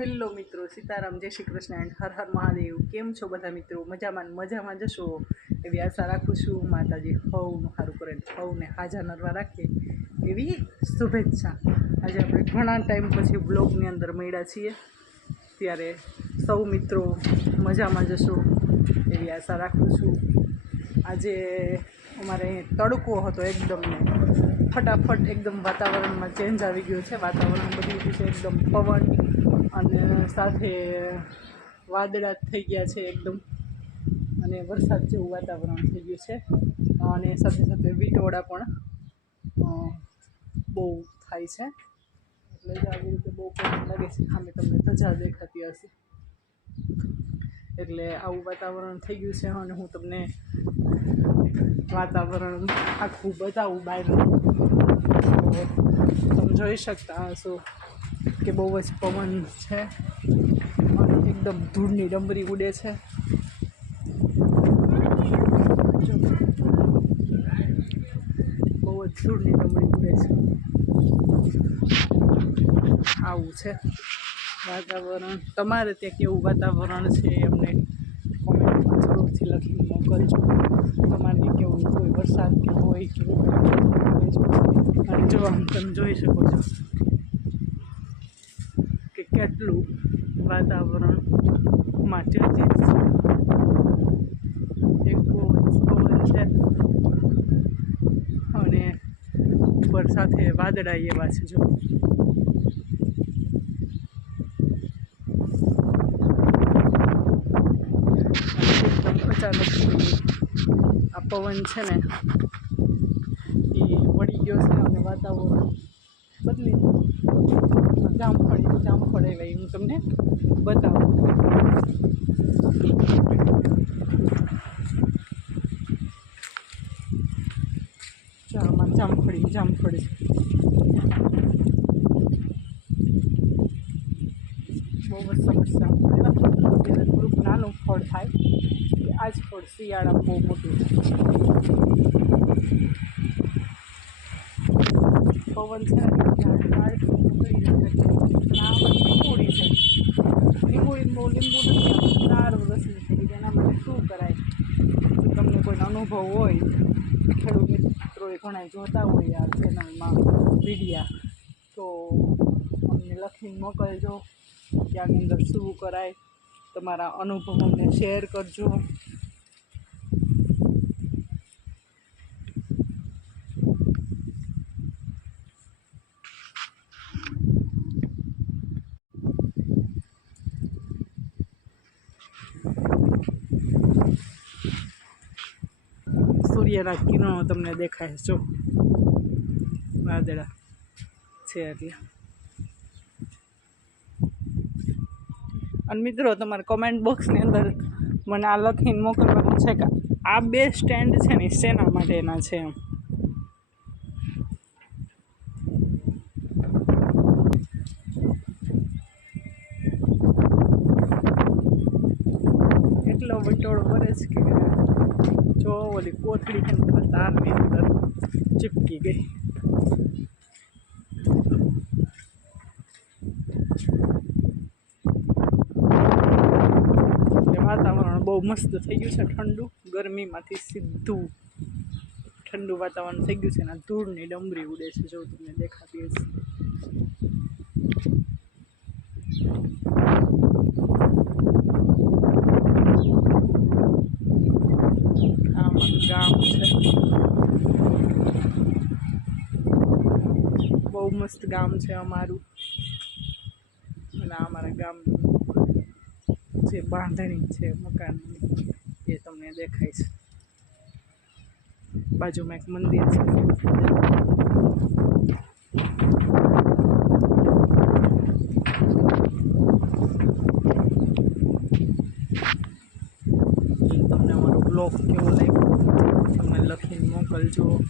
Hello મિત્રો, સીતારામ, જય Shri Krishna and Har Har Mahadev. કેમ છો બધા મિત્રો? મજામાં મજામાં જશો? એવી આશા રાખું છું માતાજી હવનું સારું કરે હવને હાજા નરવા રાખે એવી શુભેચ્છા. આજે આપણે ઘણા ટાઈમ પછી બ્લોગની અંદર મળ્યા છીએ. ત્યારે સૌ મિત્રો મજામાં જશો એવી આશા રાખું છું. આજે અમારે તડકો હતો એકદમ ફટાફટ એકદમ વાતાવરણમાં ચેન્જ આવી ગયો છે. વાતાવરણ બધી રીતે એકદમ પવન અને સાથે વાદળા થઈ ગયા છે એકદમ. અને વરસાદ જેવું વાતાવરણ થઈ ગયું છે. અને સાથે સાથે વિટોળા પણ બહુ થાય છે. એટલે આવી રીતે બહુ લાગે છે. સામે તમને ધજા દેખાતી હશે. એટલે આવું વાતાવરણ થઈ ગયું છે અને હું તમને વાતાવરણ આખું બતાવું બહારનું તમે જોઈ શકતા હશો. કે બહુ જ પવન છે. એકદમ ધૂળની ડમરી ઉડે છે. બહુ જ ધૂળની ડમરી ઉડે છે. આવું છે વાતાવરણ. તમારે ત્યાં કેવું વાતાવરણ છે અમને કોમેન્ટમાં જરૂરથી લખીને મોકલજો. તમારે કેવું કોઈ વરસાદ કે હોય કે અને જો આમ તમે જોઈ શકો છો. કે વાતાવરણ માટે જ છે. અને ઉપર સાથે વાદળા એવા છે જો. અચાનક આ પવન છે ને એ વળી ગયો છે અને વાતાવરણ બદલી જામફળી જામફળ એવા હું તમને બતાવું. ચામાં જામફળી જામફળી બહુ જ ત્યારે થોડુંક નાનું ફળ થાય આ જ ફળ શિયાળા બહુ મોટું છે પવન છે ને ઝાડ ઝાડ ઉતરી જશે અને આ બધી લીંબોડી છે લીંબોડી બહુ લીંબુ નથી સારું રસી છે એના માટે શું કરાય? તમને કોઈનો અનુભવ હોય, ખેડૂત મિત્રોએ ઘણા જોતા હોય આ ચેનલમાં વિડીયા, તો અમને લખીને મોકલજો. આની અંદર શું કરાય, તમારા અનુભવ અમને શેર કરજો. સૂર્યના કિરણો તમને દેખાય. જો, વાદળા છે એટલે. અને મિત્રો, તમારે કમેન્ટ બોક્સની અંદર મને આ લખીને મોકલવાનું છે કે આ બે સ્ટેન્ડ છે ને શેના માટેના છે એમ. એટલો વિટોળ વરે છે કે જો ઓલી કોથળી ને તારની અંદર ચીપકી ગઈ. વાતાવરણ બહુ મસ્ત થઈ ગયું છે ઠંડુ. ગરમીમાંથી સીધું ઠંડુ વાતાવરણ થઈ ગયું છે અને ધૂળની ડમરી ઉડે છે, જો તમને દેખાતી હશે આ અમારું ગામ છે મસ્ત ગામ છે અમારું. અને અમારા ગામનું જે બાંધણી છે, મકાનની, એ તમને દેખાય છે. બાજુમાં એક મંદિર છે. તમને અમારો બ્લોગ કેવો લાગ્યો? તમે લખીને મોકલજો.